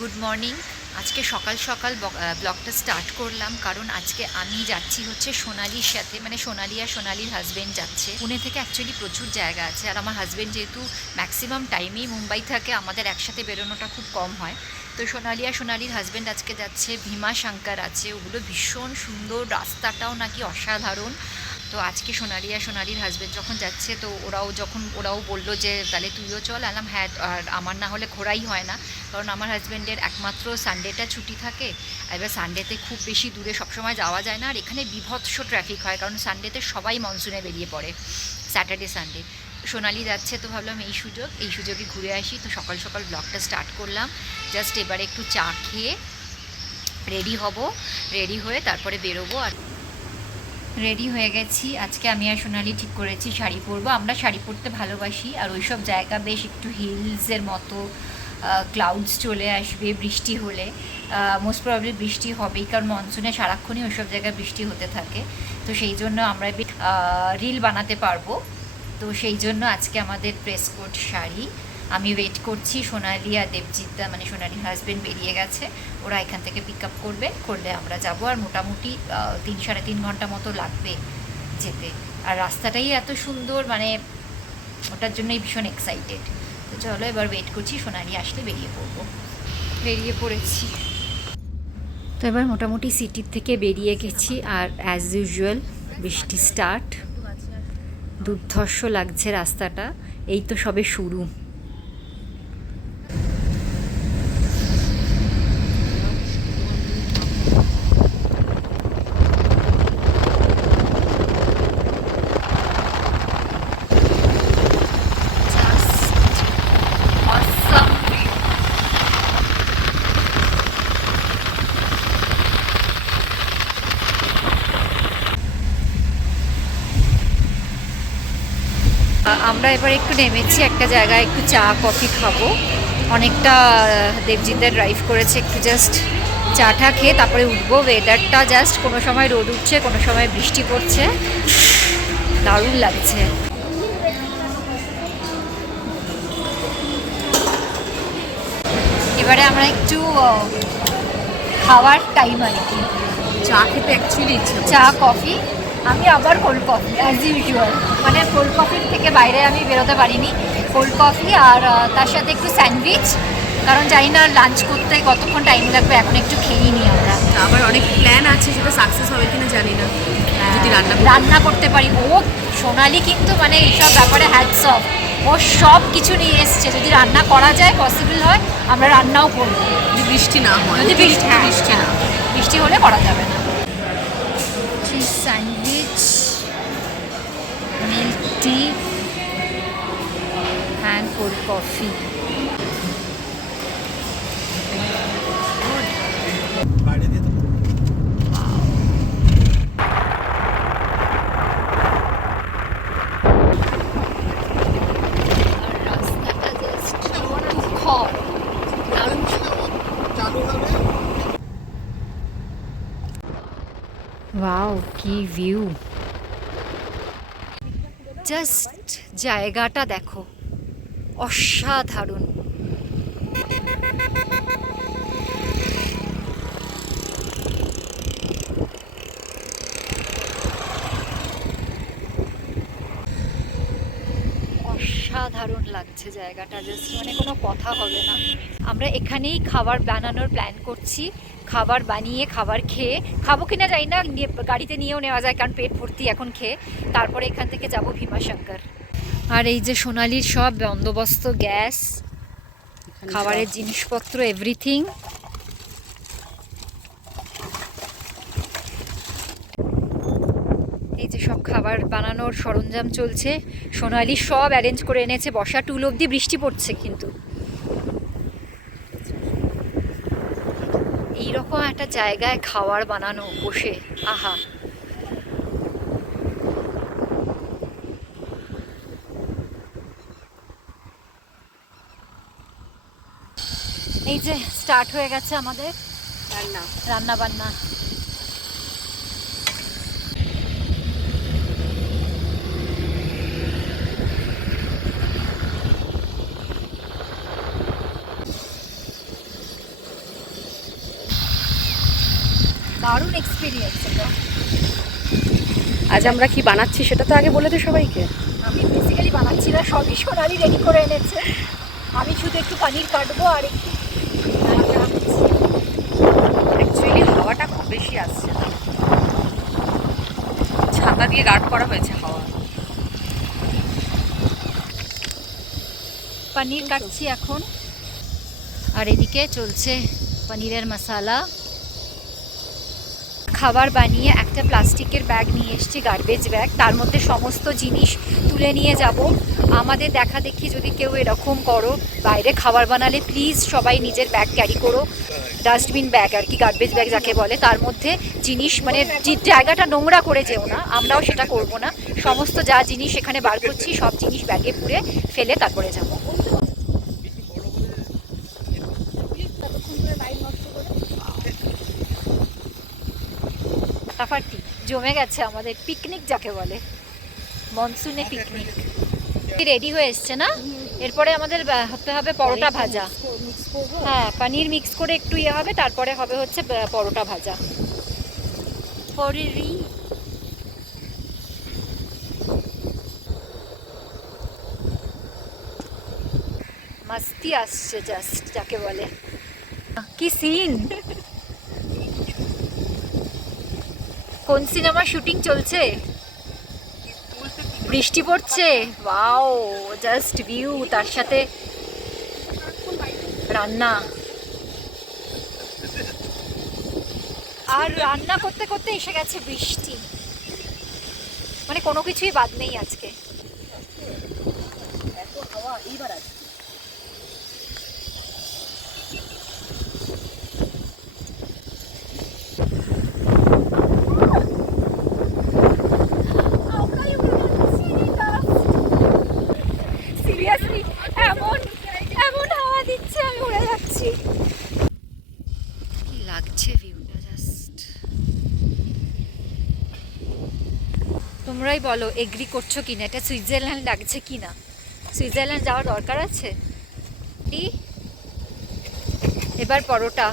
Good morning. আজকে সকাল সকাল ব্লগটা স্টার্ট করলাম, কারণ আজকে আমি যাচ্ছি হচ্ছে সোনালির সাথে, মানে সোনালি আর সোনালির হাজব্যান্ড যাচ্ছে। পুনে থেকে অ্যাকচুয়ালি প্রচুর জায়গা আছে, আর আমার হাজব্যান্ড যেহেতু ম্যাক্সিমাম টাইমেই মুম্বাই থাকে, আমাদের একসাথে বেরোনোটা খুব কম হয়। তো সোনালি আর সোনালির হাজব্যান্ড আজকে যাচ্ছে, ভীমা শঙ্কর আছে, ওগুলো ভীষণ সুন্দর, রাস্তাটাও নাকি অসাধারণ। তো আজকে সোনালি আর সোনালির হাজব্যান্ড যখন যাচ্ছে, তো ওরাও বললো যে তাহলে তুইও চল। আলাম হ্যাঁ, আর আমার না হলে ঘোরাই হয় না, কারণ আমার হাজব্যান্ডের একমাত্র সানডেটা ছুটি থাকে। এবার সানডেতে খুব বেশি দূরে সবসময় যাওয়া যায় না, আর এখানে বিভৎস ট্রাফিক হয়, কারণ সানডেতে সবাই মনসুনে বেরিয়ে পড়ে, স্যাটারডে সানডে। সোনালি যাচ্ছে, তো ভাবলাম এই সুযোগে ঘুরে আসি। তো সকাল সকাল ব্লগটা স্টার্ট করলাম। জাস্ট এবারে একটু চা খেয়ে রেডি হব, রেডি হয়ে তারপরে বেরোবো। আর রেডি হয়ে গেছি। আজকে আমি আর সোনালি ঠিক করেছি শাড়ি পরবো। আমরা শাড়ি পরতে ভালোবাসি, আর ওইসব জায়গা বেশ একটু হিলসের মতো, ক্লাউডস চলে আসবে বৃষ্টি হলে। মোস্ট প্রবাবলি বৃষ্টি হবেই, কারণ মনসুনে সারাক্ষণই ওইসব জায়গায় বৃষ্টি হতে থাকে। তো সেই জন্য আমরা রিল বানাতে পারবো। তো সেই জন্য আজকে আমাদের প্রেস কোড শাড়ি। আমি ওয়েট করছি, সোনালি আর দেবজিৎদা মানে সোনালির হাজব্যান্ড বেরিয়ে গেছে, ওরা এখান থেকে পিক আপ করলে আমরা যাব। আর মোটামুটি 3-3.5 ঘন্টা মতো লাগবে যেতে। আর রাস্তাটাই এত সুন্দর, মানে ওটার জন্যই ভীষণ এক্সাইটেড। তো চলো এবার ওয়েট করছি, সোনালি আসলে বেরিয়ে পড়েছি। তো এবার মোটামুটি সিটির থেকে বেরিয়ে গেছি, আর অ্যাজ ইউজুয়াল বৃষ্টি স্টার্ট। দুর্ধর্ষ লাগছে রাস্তাটা, এই তো সবে শুরু। আমরা এবার একটু নেমেছি একটা জায়গায়, একটু চা কফি খাবো। অনেকটা দেবজিৎদা ড্রাইভ করেছে, একটু জাস্ট চাটা খেয়ে তারপরে উঠবো। ওয়েদারটা জাস্ট কোনো সময় রোদ উঠছে, কোনো সময় বৃষ্টি পড়ছে, দারুণ লাগছে। এবারে আমরা একটু খাওয়ার টাইম আর কি, চা খেতে অ্যাকচুয়ালি চা কফি। আমি আবার কোল্ড কফি অ্যাজ ইউজুয়াল, মানে কোল্ড কফির থেকে বাইরে আমি বেরোতে পারিনি। কোল্ড কফি আর তার সাথে একটু স্যান্ডউইচ, কারণ জানি না লাঞ্চ করতে কতক্ষণ টাইম লাগবে, এখন একটু খেয়েই নিই আমরা। আবার অনেক প্ল্যান আছে, সেটা সাকসেস হবে কিনা জানি না। যদি রান্না করতে পারি। ও সোনালি কিন্তু মানে এইসব ব্যাপারে হ্যাটস অফ, ও সব কিছু নিয়ে এসছে। যদি রান্না করা যায়, পসিবল হয়, আমরা রান্নাও করবো। যদি বৃষ্টি না হয়, যদি বৃষ্টি না বৃষ্টি হলে করা যাবে না। Sandwich, milk tea and cold coffee. Wow, কি ভিউ! জাস্ট জায়গাটা দেখো, অসাধারণ। অসাধারণ লাগছে জায়গাটা, জাস্ট মানে কোনো কথা হবে না। আমরা এখানেই খাবার বানানোর প্ল্যান করছি, খাবার বানিয়ে খাবার খেয়ে, খাবো কিনা জানি না, গাড়িতে নিয়েও নেওয়া যায়, কারণ পেট ভর্তি এখন খেয়ে। তারপরে এখান থেকে যাব ভীমা শঙ্কর। আর এই যে সোনালির সব বন্দোবস্ত, গ্যাস, খাবারের জিনিসপত্র, এভরিথিং। এই যে সব খাবার বানানোর সরঞ্জাম চলছে, সোনালি সব অ্যারেঞ্জ করে এনেছে। বসা টুল অবধি, বৃষ্টি পড়ছে কিন্তু। এইরকম একটা জায়গায় খাবার বানানো বসে, আহা! এই যে স্টার্ট হয়ে গেছে আমাদের রান্না বান্না। দারুণ এক্সপিরিয়েন্স এটা। আজ আমরা কি বানাচ্ছি সেটা তো আগে বলে দে সবাইকে। আমি বেসিক্যালি বানাচ্ছি না, সবই সোনালি রেডি করে এনেছে। আমি শুধু একটু পানির কাটবো আর একটু অ্যাকচুয়ালি হাওয়াটা খুব বেশি আসছে না, ছাতা দিয়ে গার্ড করা হয়েছে হাওয়া। পনির কাটছি এখন, আর এদিকে চলছে পনিরের মশালা। খাবার বানিয়ে একটা প্লাস্টিকের ব্যাগ নিয়ে এসেছি, গার্বেজ ব্যাগ, তার মধ্যে সমস্ত জিনিস তুলে নিয়ে যাব। আমাদের দেখা দেখি যদি কেউ এরকম করো, বাইরে খাবার বানালে প্লিজ সবাই নিজের ব্যাগ ক্যারি করো, ডাস্টবিন ব্যাগ আর কি, গার্বেজ ব্যাগ যাকে বলে। তার মধ্যে জিনিস মানে জায়গাটা নোংরা করে যেও না, আমরাও সেটা করব না। সমস্ত যা জিনিস এখানে বার করছি সব জিনিস ব্যাগে পুরে ফেলে তারপরে যাবো। ফাটাফাটি জমে গেছে আমাদের পিকনিক যাকে বলে, মনসুনে পিকনিক। রেডি হয়ে এসছে না, এরপরে আমাদের হতে হবে পরোটা ভাজা। হ্যাঁ, পনির মিক্স করে একটু ইয়ে হবে, তারপরে হবে হচ্ছে পরোটা ভাজা। পরিরি মাস্তি আসছে জাস্ট যাকে বলে। কি সিন! কোন সিনেমার শুটিং চলছে? বৃষ্টি পড়ছে, ওয়াও জাস্ট ভিউ, তার সাথে রান্না। আর রান্না করতে করতে এসে গেছে বৃষ্টি, মানে কোনো কিছুই বাদ নেই আজকে। এত হাওয়া এইবার আছে। সিরিয়াসলি এমন এমন হাওয়া দিচ্ছে, আমি উড়ে যাচ্ছি। কি লাগছে ভিউটা জাস্ট। তোমরাই বলো এগ্রি করছো কিনা, এটা সুইজারল্যান্ড লাগছে কিনা? সুইজারল্যান্ড যাওয়ার দরকার আছে? এবার পরোটা।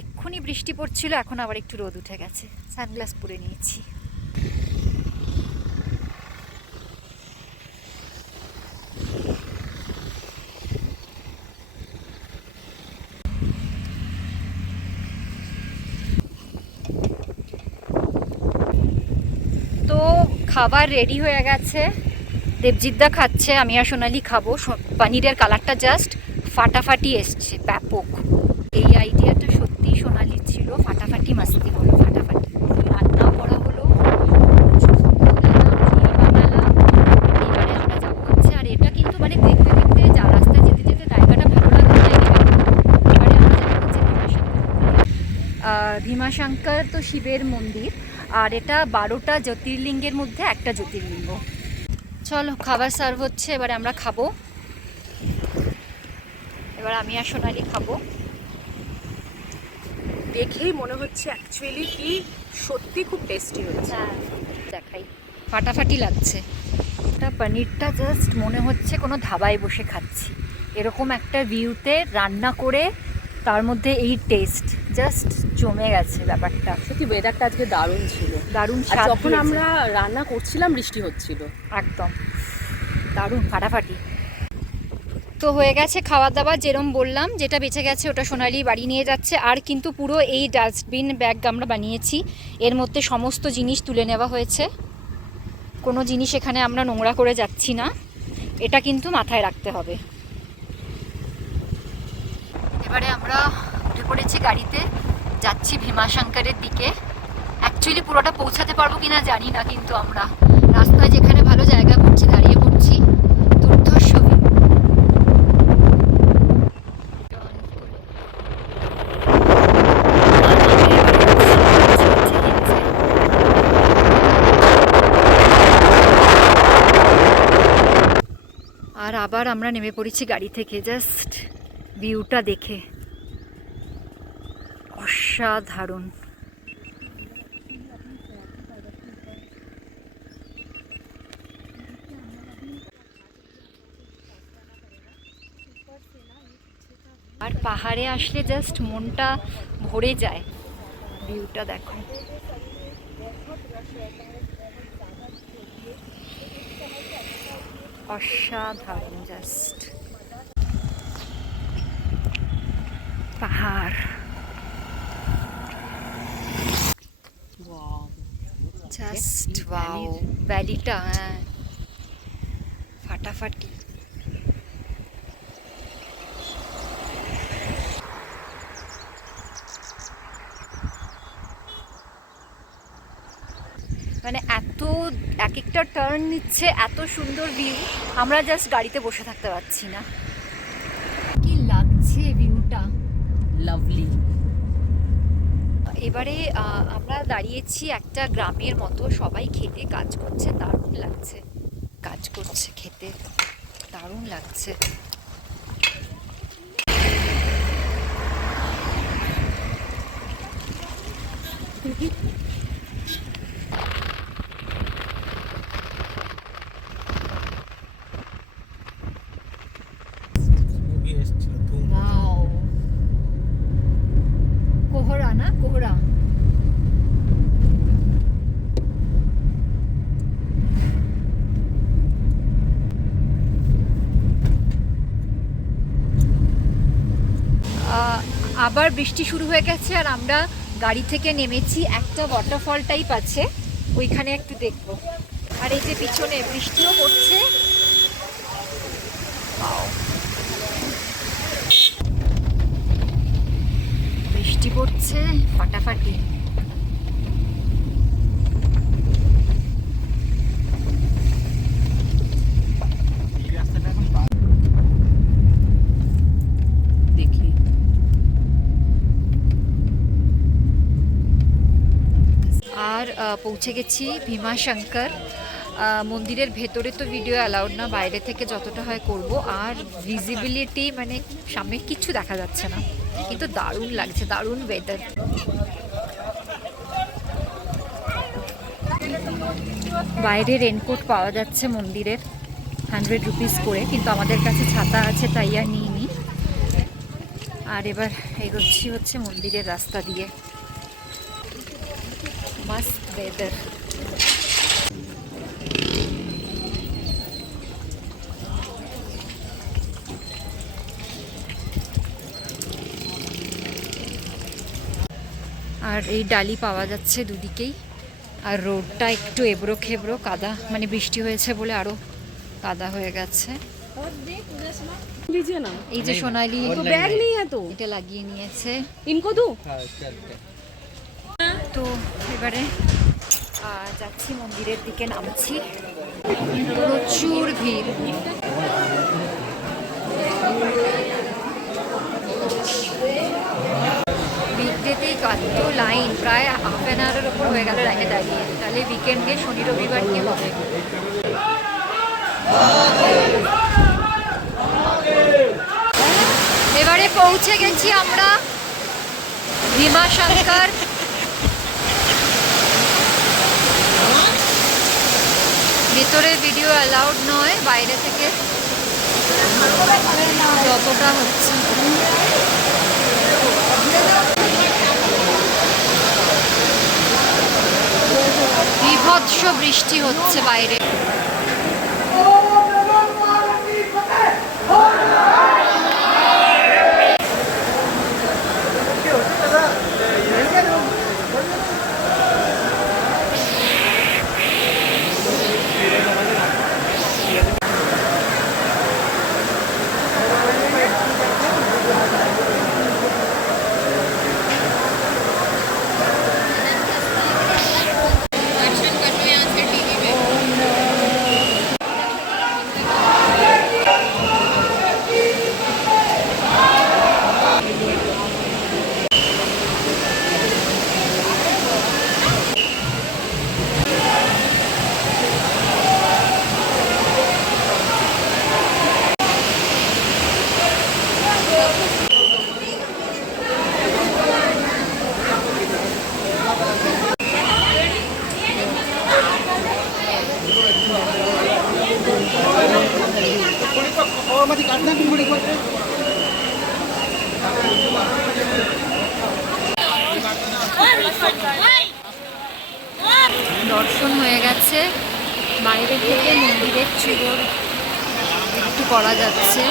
এক্ষুনি বৃষ্টি পড়ছিল, এখন আবার একটু রোদ উঠে গেছে, সানগ্লাস পরে নিয়েছি। তো খাবার রেডি হয়ে গেছে, দেবজিৎদা খাচ্ছে, আমি আর সোনালি খাবো। পনিরের কালারটা জাস্ট ফাটাফাটি এসছে, ব্যাপক। এই আইডিয়াটা সত্যি সোনালির ছিল, ফাটাফাটি মাস্তি হলো, ফাটাফাটি রান্নাও করা হলো, বানালাম। এবারে আমরা যাবো হচ্ছে, আর এটা কিন্তু মানে দেখতে দেখতে যা রাস্তায় যেতে যেতে জায়গাটা ভালো লাগবে না। এবারে আমরা যাবো হচ্ছে ভীমাশঙ্কর, তো শিবের মন্দির, আর এটা 12টা জ্যোতির্লিঙ্গের মধ্যে একটা জ্যোতির্লিঙ্গ। চলো খাবার সার্ভ হচ্ছে, এবারে আমরা খাবো। এবার আমি আর সোনালি খাবো। দেখেই মনে হচ্ছে অ্যাকচুয়ালি কি সত্যি খুব টেস্টি হয়েছে। হ্যাঁ, দেখাই, ফাটাফাটি লাগছে। এটা পনিরটা জাস্ট মনে হচ্ছে কোনো ধাবায় বসে খাচ্ছি, এরকম একটা ভিউতে রান্না করে, তার মধ্যে এই টেস্ট জাস্ট জমে গেছে ব্যাপারটা। সত্যি ওয়েদারটা আজকে দারুণ ছিল, দারুণ আর স্বাদ যখন দিয়েছে। আমরা রান্না করছিলাম বৃষ্টি হচ্ছিল, একদম দারুণ ফাটাফাটি। তো হয়ে গেছে খাওয়া দাওয়া, যেরম বললাম, যেটা বেঁচে গেছে ওটা সোনালি বাড়ি নিয়ে যাচ্ছে। আর কিন্তু পুরো এই ডাস্টবিন ব্যাগ আমরা বানিয়েছি, এর মধ্যে সমস্ত জিনিস তুলে নেওয়া হয়েছে, কোনো জিনিস এখানে আমরা নোংরা করে যাচ্ছি না, এটা কিন্তু মাথায় রাখতে হবে। এবারে আমরা উঠে পড়েছি গাড়িতে, যাচ্ছি ভীমাশঙ্করের দিকে। অ্যাকচুয়ালি পুরোটা পৌঁছাতে পারবো কিনা জানি না, কিন্তু আমরা রাস্তায় যেখানে ভালো জায়গা করছি দাঁড়িয়ে পড়ছি, দুর্ধর্ষ view। আর আবার আমরা নেমে পড়েছি গাড়ি থেকে, জাস্ট ভিউটা দেখে অসাধারণ। পাহাড়ে আসলে জাস্ট মনটা ভরে যায়। ভিউটা দেখো, অসাধারণ, জাস্ট পাহাড়, জাস্ট ওয়াও। ভ্যালিটা, হ্যাঁ, ফাটাফাটি। মানে এত এক একটা টার্ন নিচ্ছে, এত সুন্দর ভিউ, আমরা জাস্ট গাড়িতে বসে থাকতে পারছি না। কি লাগছে ভিউটা, লাভলি। এবারে আমরা দাঁড়িয়েছি একটা গ্রামের মতো, সবাই খেতে কাজ করছে, দারুণ লাগছে, কাজ করছে খেতে, দারুণ লাগছে। Wow. কোহরা না, কোহরা। আবার বৃষ্টি শুরু হয়ে গেছে আর আমরা গাড়ি থেকে নেমেছি, একটা ওয়াটারফল টাইপ আছে ওইখানে একটু দেখবো। আর এই যে পিছনে বৃষ্টিও পড়ছে, বৃষ্টি পড়ছে ফাটাফাটি। দেখি আর পৌঁছে গেছি ভীমাশঙ্কর মন্দিরের ভেতরে। তো ভিডিও অ্যালাউড না, বাইরে থেকে যতটা হয় করব। আর ভিজিবিলিটি মানে সামনে কিচ্ছু দেখা যাচ্ছে না, কিন্তু দারুণ লাগছে, দারুণ ওয়েদার। বাইরে রেনকোট পাওয়া যাচ্ছে মন্দিরের, 100 রুপিস করে, কিন্তু আমাদের কাছে ছাতা আছে তাই আর নিইনি। আর এবার এগোচ্ছি হচ্ছে মন্দিরের রাস্তা দিয়ে, মাস্ট ওয়েদার। আর এই ডালি পাওয়া যাচ্ছে দুদিকেই। আর রোডটা একটু এবড়ো খেবড়ো, কাদা, মানে বৃষ্টি হয়েছে বলে আরো কাদা হয়ে গেছে। लीजिए ना। এই যে সোনালি तो बैग नहीं है तो এটা লাগিয়ে নিয়েছে। इनको दूं। তো এবারে যাচ্ছি মন্দিরের দিকে, নামছি। প্রচুর ভিড়, উইকডেতেই কত লাইন, প্রায় হাফ অ্যান আওয়ারের ওপর হয়ে গেল লাইনে দাঁড়িয়ে। তাহলে উইকেন্ডে শনি রবিবার কি হবে। এবারে পৌঁছে গেছি আমরা ভীমাশঙ্কর। ভিতরে ভিডিও অ্যালাউড নয়, বাইরে থেকে যতটা হচ্ছে। বিভৎস বৃষ্টি হচ্ছে বাইরে। দর্শন হয়ে গেছে, বাইরে থেকে মন্দিরের ট্রিগর একটু করা যাচ্ছে।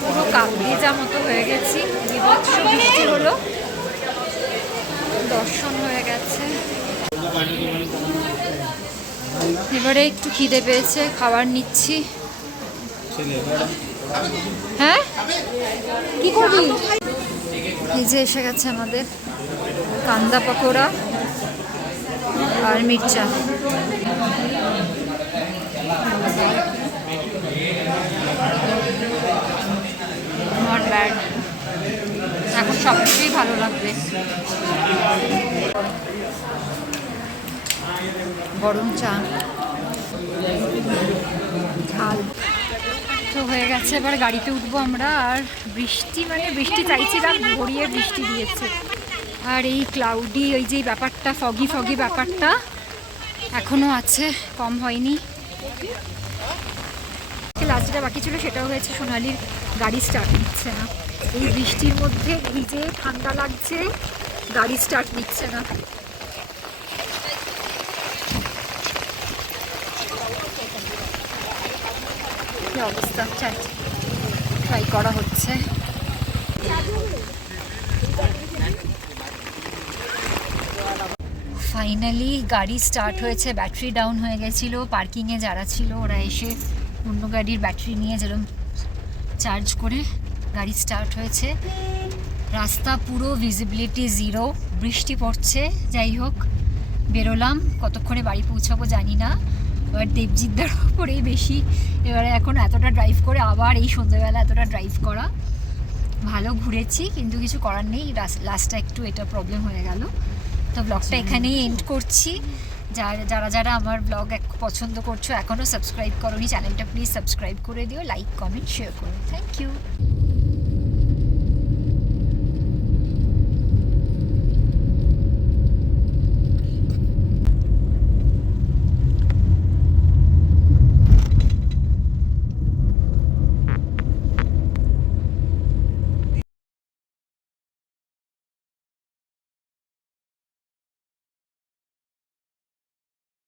পুরো কাক ভেজা মতো হয়ে গেছি, বিভৎস বৃষ্টি হলো, দর্শন হয়ে গেছে। এবারে একটু খিদে পেয়েছে, খাবার নিচ্ছি। হ্যাঁ কি করবি? এই যে এসে গেছে আমাদের কান্দা পকোড়া আর মির্চা। নট ব্যাড, এখন সব কিছুই ভালো লাগবে। গরম চা, ঝাল তো হয়ে গেছে। এবার গাড়িতে উঠবো আমরা। আর বৃষ্টি, মানে বৃষ্টি চাইছিলাম, ভরিয়ে বৃষ্টি দিয়েছে। আর এই ক্লাউডি, ওই যে ব্যাপারটা, ফগি ফগি ব্যাপারটা এখনও আছে, কম হয়নি। লাস্ট যেটা বাকি ছিল সেটাও হয়েছে, সোনালির গাড়ি স্টার্ট নিচ্ছে না। এই বৃষ্টির মধ্যে ভিজে ঠান্ডা লাগছে, গাড়ি স্টার্ট নিচ্ছে না। কি অবস্থা, ট্রাই করা হচ্ছে। ফাইনালি গাড়ি স্টার্ট হয়েছে। ব্যাটারি ডাউন হয়ে গেছিলো, পার্কিংয়ে যারা ছিল ওরা এসে অন্য গাড়ির ব্যাটারি নিয়ে যেরকম চার্জ করে গাড়ি স্টার্ট হয়েছে। রাস্তা পুরো ভিজিবিলিটি জিরো, বৃষ্টি পড়ছে। যাই হোক, বেরোলাম। কতক্ষণে বাড়ি পৌঁছাবো জানি না। এবার দেবজিৎদার ওপরেই বেশি, এবারে এখন এতটা ড্রাইভ করে আবার এই সন্ধ্যেবেলা এতটা ড্রাইভ করা। ভালো ঘুরেছি, কিন্তু কিছু করার নেই, লাস্টটা একটু এটা প্রবলেম হয়ে গেল। তো ব্লগটা এখানেই এন্ড করছি। যারা যারা আমার ব্লগ পছন্দ করছো, এখনও সাবস্ক্রাইব করোনি, চ্যানেলটা প্লিজ সাবস্ক্রাইব করে দিও, লাইক কমেন্ট শেয়ার করো। Thank you.